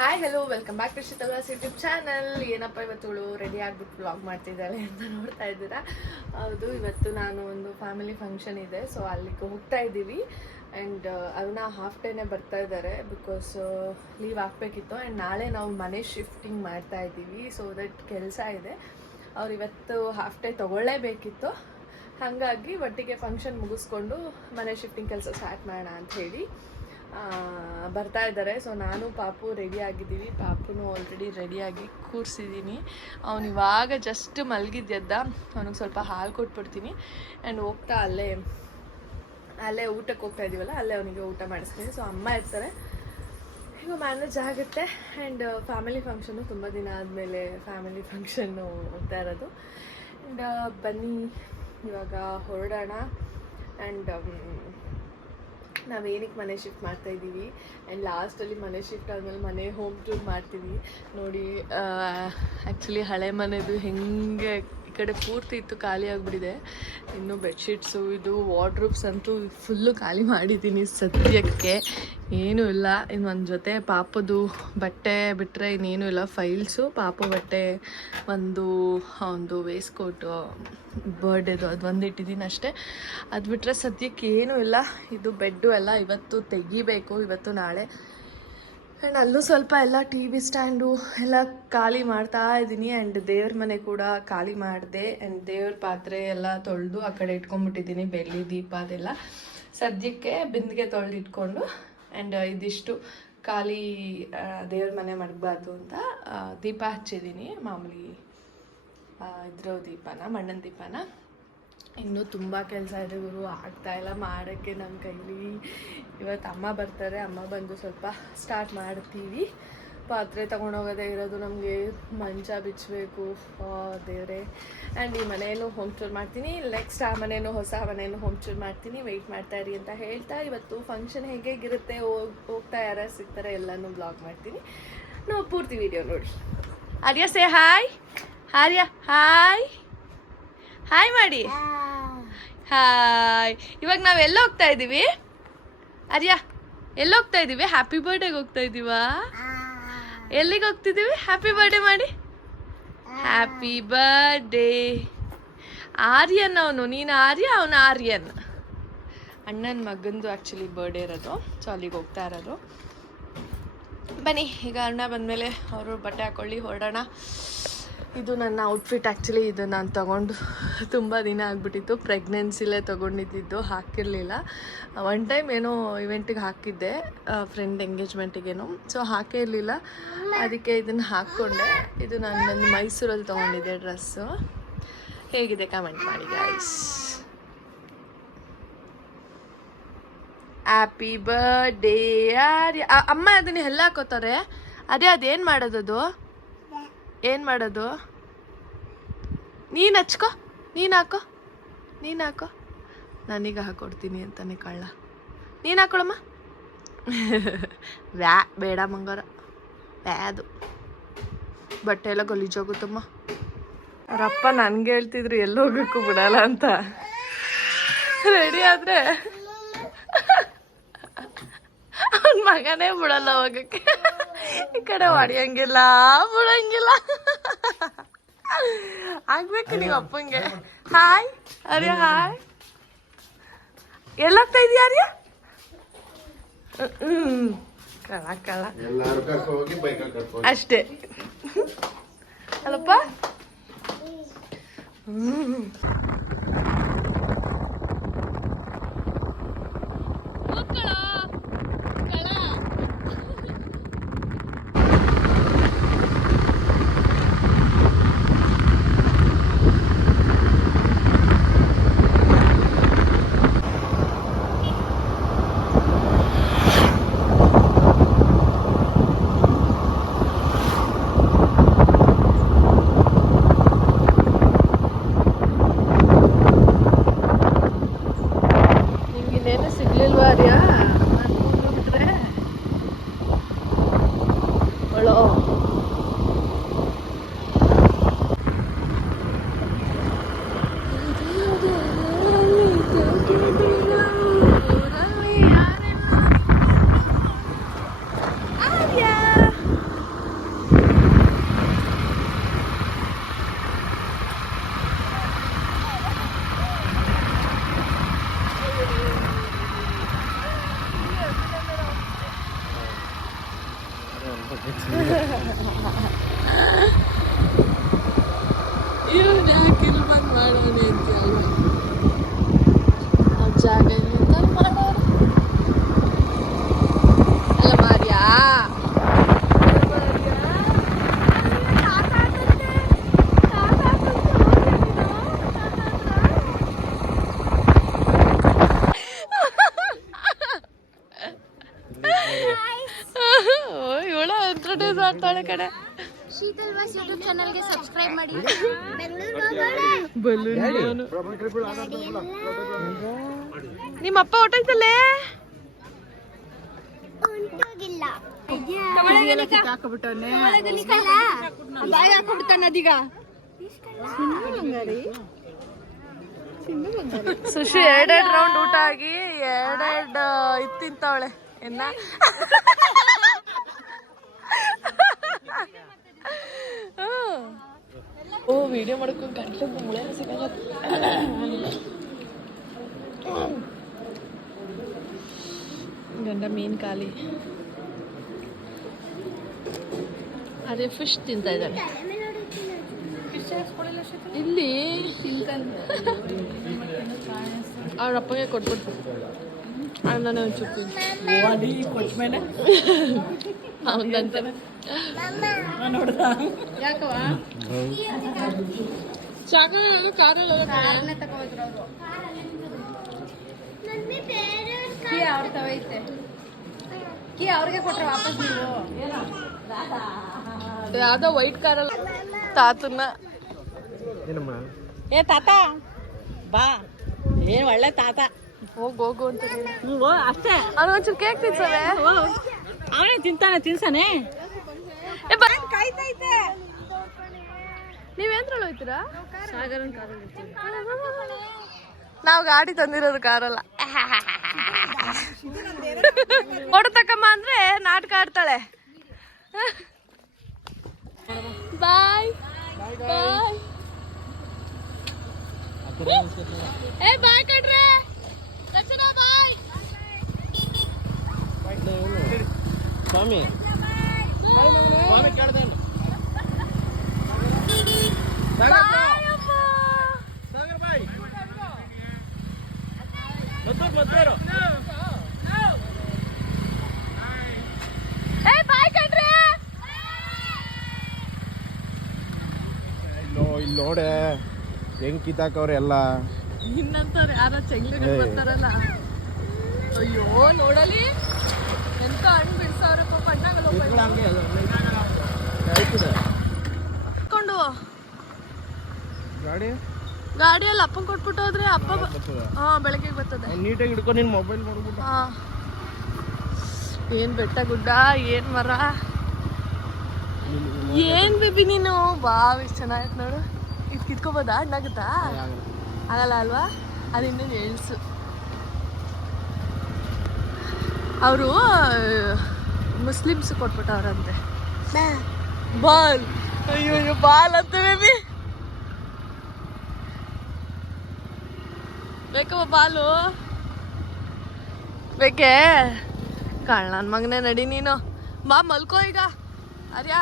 Hi hello welcome back to ಶಿತಲ್ವಾಸ್ YouTube channel. ಏನಪ್ಪ ಇವತ್ತು ರೆಡಿ ಆಗಿಬಿಟ್ಟು ವ್ಲಾಗ್ ಮಾಡ್ತಿದ್ದಾಳೆ ಅಂತ ನೋಡ್ತಾ ಇದ್ದೀರಾ. ಹೌದು, ಇವತ್ತು ನಾನು ಒಂದು ಫ್ಯಾಮಿಲಿ ಫಂಕ್ಷನ್ ಇದೆ, ಸೊ ಅಲ್ಲಿಗೆ ಹೋಗ್ತಾ ಇದ್ದೀವಿ. ಆ್ಯಂಡ್ ಅವನ್ನ ಹಾಫ್ ಡೇನೇ ಬರ್ತಾ ಇದ್ದಾರೆ ಬಿಕಾಸ್ ಲೀವ್ ಹಾಕಬೇಕಿತ್ತು. ಆ್ಯಂಡ್ ನಾಳೆ ನಾವು ಮನೆ ಶಿಫ್ಟಿಂಗ್ ಮಾಡ್ತಾ ಇದ್ದೀವಿ, ಸೊ ದಟ್ ಕೆಲಸ ಇದೆ. ಅವ್ರು ಇವತ್ತು ಹಾಫ್ ಡೇ ತೊಗೊಳ್ಳೇಬೇಕಿತ್ತು, ಹಾಗಾಗಿ ಒಟ್ಟಿಗೆ ಫಂಕ್ಷನ್ ಮುಗಿಸ್ಕೊಂಡು ಮನೆ ಶಿಫ್ಟಿಂಗ್ ಕೆಲಸ ಸ್ಟಾರ್ಟ್ ಮಾಡೋಣ ಅಂತ ಹೇಳಿ ಬರ್ತಾ ಇದ್ದಾರೆ. ಸೊ ನಾನು ಪಾಪು ರೆಡಿ ಆಗಿದ್ದೀವಿ. ಪಾಪುನು ಆಲ್ರೆಡಿ ರೆಡಿಯಾಗಿ ಕೂರಿಸಿದ್ದೀನಿ. ಅವನು ಇವಾಗ ಜಸ್ಟ್ ಮಲಗಿದ್ಯದ್ದ. ಅವನಿಗೆ ಸ್ವಲ್ಪ ಹಾಲು ಕೊಟ್ಬಿಡ್ತೀನಿ ಆ್ಯಂಡ್ ಹೋಗ್ತಾ ಅಲ್ಲೇ ಊಟಕ್ಕೆ ಹೋಗ್ತಾ ಇದ್ದೀವಲ್ಲ, ಅಲ್ಲೇ ಅವನಿಗೆ ಊಟ ಮಾಡಿಸ್ತೀನಿ. ಸೊ ಅಮ್ಮ ಇರ್ತಾರೆ, ಈಗ ಮ್ಯಾನೇಜ್ ಆಗುತ್ತೆ. ಆ್ಯಂಡ್ ಫ್ಯಾಮಿಲಿ ಫಂಕ್ಷನ್ನು ತುಂಬ ದಿನ ಆದಮೇಲೆ ಫ್ಯಾಮಿಲಿ ಫಂಕ್ಷನ್ನು ಹೋಗ್ತಾ ಇರೋದು. ಆ್ಯಂಡ್ ಬನ್ನಿ ಇವಾಗ ಹೊರಡೋಣ. ಆ್ಯಂಡ್ ನಾವೇನಕ್ಕೆ ಮನೆ ಶಿಫ್ಟ್ ಮಾಡ್ತಾಯಿದ್ದೀವಿ ಆ್ಯಂಡ್ ಲಾಸ್ಟಲ್ಲಿ ಮನೆ ಶಿಫ್ಟ್ ಆದಮೇಲೆ ಮನೆ ಹೋಮ್ ಟೂರ್ ಮಾಡ್ತೀವಿ ನೋಡಿ. ಆ್ಯಕ್ಚುಲಿ ಹಳೆ ಮನೆದು ಹೆಂಗೆ ಈ ಕಡೆ ಪೂರ್ತಿ ಇತ್ತು, ಖಾಲಿ ಆಗಿಬಿಟ್ಟಿದೆ. ಇನ್ನು ಬೆಡ್ಶೀಟ್ಸು ಇದು ವಾರ್ಡ್ರೂಬ್ಸ್ ಅಂತೂ ಫುಲ್ಲು ಖಾಲಿ ಮಾಡಿದ್ದೀನಿ. ಸದ್ಯಕ್ಕೆ ಏನೂ ಇಲ್ಲ. ಇನ್ನು ಒಂದು ಜೊತೆ ಪಾಪದು ಬಟ್ಟೆ ಬಿಟ್ಟರೆ ಇನ್ನೇನು ಇಲ್ಲ. ಫೈಲ್ಸು, ಪಾಪು ಬಟ್ಟೆ, ಒಂದು ವೇಸ್ಟ್ ಕೋಟು ಬರ್ಡೇದು ಅದು ಒಂದು ಇಟ್ಟಿದ್ದೀನಿ ಅಷ್ಟೇ. ಅದು ಬಿಟ್ಟರೆ ಸದ್ಯಕ್ಕೆ ಏನೂ ಇಲ್ಲ. ಇದು ಬೆಡ್ಡು ಎಲ್ಲ ಇವತ್ತು ತೆಗಿಬೇಕು, ಇವತ್ತು ನಾಳೆ. ಆ್ಯಂಡ್ ಅಲ್ಲೂ ಸ್ವಲ್ಪ ಎಲ್ಲ ಟಿ ವಿ ಸ್ಟ್ಯಾಂಡು ಎಲ್ಲ ಖಾಲಿ ಮಾಡ್ತಾ ಇದ್ದೀನಿ. ಆ್ಯಂಡ್ ದೇವ್ರ ಮನೆ ಕೂಡ ಖಾಲಿ ಮಾಡಿದೆ. ಆ್ಯಂಡ್ ದೇವ್ರ ಪಾತ್ರೆ ಎಲ್ಲ ತೊಳೆದು ಆ ಕಡೆ ಇಟ್ಕೊಂಡ್ಬಿಟ್ಟಿದ್ದೀನಿ. ಬೆಳ್ಳಿ ದೀಪ ಅದೆಲ್ಲ ಸದ್ಯಕ್ಕೆ ಬಿಂದಿಗೆ ತೊಳೆದು ಇಟ್ಕೊಂಡು. ಆ್ಯಂಡ್ ಇದಿಷ್ಟು ಖಾಲಿ ದೇವ್ರ ಮನೆ ಮಡಗಬಾರ್ದು ಅಂತ ದೀಪ ಹಚ್ಚಿದ್ದೀನಿ. ಮಾಮೂಲಿ ಇದ್ರ ದೀಪನ, ಮಣ್ಣನ ದೀಪನ. ಇನ್ನೂ ತುಂಬ ಕೆಲಸ ಇದೆ ಗುರು, ಆಗ್ತಾಯಿಲ್ಲ ಮಾಡೋಕ್ಕೆ ನಮ್ಮ ಕೈಲಿ. ಇವತ್ತು ಅಮ್ಮ ಬರ್ತಾರೆ, ಅಮ್ಮ ಬಂದು ಸ್ವಲ್ಪ ಸ್ಟಾರ್ಟ್ ಮಾಡ್ತೀವಿ. ಪಾತ್ರೆ ತೊಗೊಂಡೋಗೋದೇ ಇರೋದು ನಮಗೆ, ಮಂಚ ಬಿಚ್ಚಬೇಕು ದೇವರೇ. ಆ್ಯಂಡ್ ಈ ಮನೆಯೂ ಹೋಮ್ ಟೂರ್ ಮಾಡ್ತೀನಿ. ನೆಕ್ಸ್ಟ್ ಆ ಮನೆಯೂ, ಹೊಸ ಮನೆಯೂ ಹೋಮ್ ಟೂರ್ ಮಾಡ್ತೀನಿ. ವೆಯ್ಟ್ ಮಾಡ್ತಾಯಿರಿ ಅಂತ ಹೇಳ್ತಾ, ಇವತ್ತು ಫಂಕ್ಷನ್ ಹೇಗಿರುತ್ತೆ, ಹೋಗ್ತಾ ಯಾರು ಸಿಗ್ತಾರೆ ಎಲ್ಲನೂ ಬ್ಲಾಗ್ ಮಾಡ್ತೀನಿ. ನಾವು ಪೂರ್ತಿ ವಿಡಿಯೋ ನೋಡಿ. ಆರ್ಯ ಸೇ ಹಾಯ್. ಆರ್ಯ ಹಾಯ್ ಹಾಯ್ ಮಾಡಿ. ಹಾಯ್. ಇವಾಗ ನಾವು ಎಲ್ಲ ಹೋಗ್ತಾ ಇದ್ದೀವಿ ಆರ್ಯ? ಎಲ್ಲಿ ಹೋಗ್ತಾ ಇದ್ದೀವಿ? ಹ್ಯಾಪಿ ಬರ್ಡೇಗೆ ಹೋಗ್ತಾ ಇದ್ದೀವಾ? ಎಲ್ಲಿಗೆ ಹೋಗ್ತಿದ್ದೀವಿ? ಹ್ಯಾಪಿ ಬರ್ಡೇ ಮಾಡಿ. Happy birthday. ಆರ್ಯನ್ ಅವನು, ನೀನು ಆರ್ಯ, ಅವನು ಆರ್ಯನ್. ಅಣ್ಣನ ಮಗಂದು ಆ್ಯಕ್ಚುಲಿ ಬರ್ಡೇ ಇರೋದು, ಸೊ ಅಲ್ಲಿಗೆ ಹೋಗ್ತಾ ಇರೋದು. ಬನ್ನಿ, ಈಗ ಅಣ್ಣ ಬಂದಮೇಲೆ ಅವರು ಬಟ್ಟೆ ಹಾಕ್ಕೊಳ್ಳಿ, ಹೊರಡೋಣ. ಇದು ನನ್ನ ಔಟ್ಫಿಟ್. ಆ್ಯಕ್ಚುಲಿ ಇದು ನಾನು ತೊಗೊಂಡು ತುಂಬ ದಿನ ಆಗಿಬಿಟ್ಟಿತ್ತು. ಪ್ರೆಗ್ನೆನ್ಸಿಲೇ ತೊಗೊಂಡಿದ್ದು, ಹಾಕಿರಲಿಲ್ಲ. ಒನ್ ಟೈಮ್ ಏನೋ ಇವೆಂಟಿಗೆ ಹಾಕಿದ್ದೆ, ಫ್ರೆಂಡ್ ಎಂಗೇಜ್ಮೆಂಟಿಗೇನೋ, ಸೊ ಹಾಕೇ ಇರಲಿಲ್ಲ. ಅದಕ್ಕೆ ಇದನ್ನು ಹಾಕ್ಕೊಂಡೆ. ಇದು ನಾನು ಮೈಸೂರಲ್ಲಿ ತೊಗೊಂಡಿದ್ದೆ ಡ್ರೆಸ್ಸು. ಹೇಗಿದೆ ಕಮೆಂಟ್ ಮಾಡಿ ಗೈಸ್. ಹ್ಯಾಪಿ ಬರ್ಡೇ ಯಾರು ಅಮ್ಮ ಅದನ್ನ ಎಲ್ಲ ಹಾಕೋತಾರೆ. ಅದೇನು ಮಾಡೋದು? ಏನು ಮಾಡೋದು? ನೀನು ಹಚ್ಕೋ, ನೀನು ಹಾಕೋ. ನಾನೀಗ ಹಾಕೊಡ್ತೀನಿ ಅಂತಾನೆ ಕಳ್ಳ. ನೀನು ಹಾಕೊಳಮ್ಮ. ಬೇಡ ಮಂಗಾರ, ಅದು ಬಟ್ಟೆ ಎಲ್ಲ ಗಲೀಜಾಗುತ್ತಮ್ಮ. ಅವರಪ್ಪ ನನಗೆ ಹೇಳ್ತಿದ್ರು ಎಲ್ಲಿ ಹೋಗ್ಬೇಕು ಬಿಡಲ್ಲ ಅಂತ. ರೆಡಿ ಆದರೆ ಅವನ ಮಗನೇ ಬಿಡಲ್ಲ ಹೋಗಕ್ಕೆ. ಈ ಕಡೆ ಹೊಡಿಯಂಗಿಲ್ಲ, ಬಿಡಂಗಿಲ್ಲ. ಆಗ್ಬೇಕು ನೀವು ಅಪ್ಪಂಗೆ. Hi Arya, hi. ಎಲ್ಲೋಗ್ತಾ ಇದೀಯ ಅರ್ಯ? ಕಳ ಅಷ್ಟೇ ಅಲ್ಲಪ್ಪ. ಇವನ್ ಯಾಕೆ ಇಲ್ಲಿ ಬಂದು ಮಾಡೋನೆ ಅಂತ ಆ ಜಾಗ ಇಲ್ಲಿಂದ ಮಾಡೋರು ಅಲ್ಲ ಮಾರ್ಯಾ ಇವಳ ಇಂಟ್ರೊಡ್ಯೂಸ್ ಮಾಡ್ತಾಳೆ ಕಡೆ ಶೀತಲ್ ವಾಸ್ ಯೂಟ್ಯೂಬ್ ಚಾನಲ್ಗೆ ಸಬ್ಸ್ಕ್ರೈಬ್ ಮಾಡಿ. ನಿಮ್ಮಪ್ಪ ಹೊಟ್ಟೈತಲ್ಲೇ ಸುಶಿ ಎರಡೆರಡು ರೌಂಡ್ ಊಟ ಆಗಿ ಎರಡೆರಡು ತಿಂತವಳೆ ಎನ್ನ ಓ ವಿಡಿಯೋ ಮಾಡ್ಕೊಂಡು ಗಂಟ್ಲು ಮುಳೆ ಸಿಗಲ್ಲ ಗಂಡ ಮೀನ್ ಖಾಲಿ ಅದೇ ಫಿಶ್ ತಿಂತ ಇದ್ದಾನೆ ಇಲ್ಲಿ ಅವ್ರ ಅಪ್ಪಗೆ ಕೊಟ್ಬಿಟ್ಟು ಅವನೇ ಒಂಚೂರು ಅವನಂತೆ ಯಾಕವ ಚಾಕ ಕಾರಲ್ಲಿ ಅವ್ರಿಗೆ ಕೊಟ್ರೆ ವಾಪಸ್ ನೀವು ಯಾವ್ದೋ ವೈಟ್ ಕಾರಲ್ಲ ತಾತನ್ನ ಏ ತಾತ ಬಾ ಏನ್ ಒಳ್ಳೆ ತಾತ ಹೋಗು ಅಂತ ಅಷ್ಟೇ ಅದು ಒಂಚೂರು ಕೇಕ್ ತಿನ್ಸವೆ ಅವನೇ ತಿಂತಾನೆ ತಿನ್ಸಾನೆ ಕಾಯ್ತೈತೆ. ನೀವೇನ್ರಲ್ಲಿ ಹೋಯ್ತೀರಾ ನಾವು ಗಾಡಿ ತಂದಿರೋದು ಕಾರಲ್ಲ ಫೋಟೋ ತಕ್ಕಮ್ಮ ಅಂದ್ರೆ ನಾಟಕ ಆಡ್ತಾಳೆ ಬಾಯ್ ಬಾಯ್ ಏ ಬಾಯ್ ಕಡ್ರೆ ರಚನಾ ಬಾಯ್ ಸ್ವಾಮಿ ಸ್ವಾಮಿ ಕೇಳ್ದೇನು ಬಾಯ್ ಅಪ್ಪ ಸಾಗರ್ ಬಾಯ್ ಮತ್ತೂರು ಏ ಬಾಯ್ ಕಡ್ರೆ ಇಲ್ಲಿ ನೋಡೆ ಹೆಂಗ್ ಕಿತ್ತಾಕವ್ರೆ ಎಲ್ಲ ಇನ್ನಂತವ್ರು ಯಾರ ಚೆಂಗ್ಲಿಗೆ ಬರ್ತಾರಲ್ಲ ಅಯ್ಯೋ ನೋಡಲಿ ಎಂತ ಹಣ್ಣು ಬಿಡ್ಸವ್ರೆ ಪಾಪ ಹಣ್ಣಾಗಲ್ಲ ಗಾಡಿ ಗಾಡಿಯಲ್ಲಿ ಅಪ್ಪನ್ ಕೊಟ್ಬಿಟ್ಟು ಹೋದ್ರೆ ಅಪ್ಪ ಹಾ ಬೆಳಗ್ಗೆ ಬರ್ತದೆ ನೀಟಾಗಿ ಹಿಡ್ಕೊಂಡು ನಿನ್ ಮೊಬೈಲ್ ಮಾಡ್ಬಿಟ್ಟು ಹಾ ಏನ್ ಬೆಟ್ಟ ಗುಡ್ಡ ಏನ್ ಮರ ಏನ್ ಬೇಬಿ ನೀನು ಬಾವ್ ಎಷ್ಟು ಚೆನ್ನಾಗೈತೆ ನೋಡು ಇದು ಕಿತ್ಕೋಬೋದಾ ಹಣ್ಣಾಗುತ್ತಾ ಆಗಲ್ಲ ಅಲ್ವಾ ಅದು ಇನ್ನೂ ಎಳ್ಸು ಅವರು ಮುಸ್ಲಿಮ್ಸ್ ಕೊಟ್ಬಿಟ್ಟವ್ರಂತೆ ಬಾಲ್ ಅಯ್ಯೋ ಅಯ್ಯೋ ಬಾಲ್ ಅಂತ ಬೇಬಿ ಬೇಕವ ಬಾಲು ಬೇಕೇ ಕಳ್ಳ ನನ್ನ ಮಗನೇ ನಡಿ ನೀನು ಬಾ ಮಲ್ಕೋ ಈಗ ಅರ್ಯಾ